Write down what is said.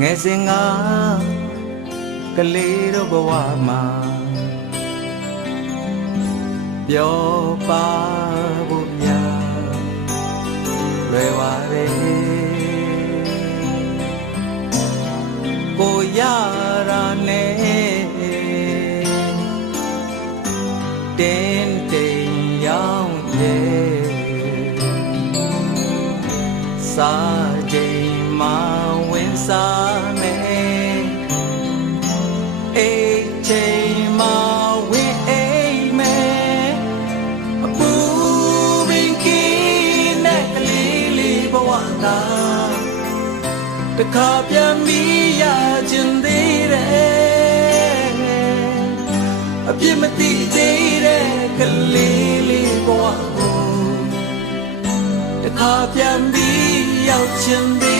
ငယ်စဉ်ကကလေးတို့ဘဝမှာပျော်ပါဖို့များလွယ်ပါတယ်ကိုရတာနဲ့တင်းတိမ်ရောင်းရဲ့စားချိန်မှာဝင်စားမယ်အိတ်ချိန်မှာဝင်အိမ်မယ်အပူပင်ကင်းနဲ့ကလေးလေးဘဝသာတခါပြန်ပြီးရခြင်းသေးတယ်အပြစ်မသိသေးတဲ့ကလေးလေးဘဝကိုတခါပြန်ပြီးရောက်ခြင်းသေး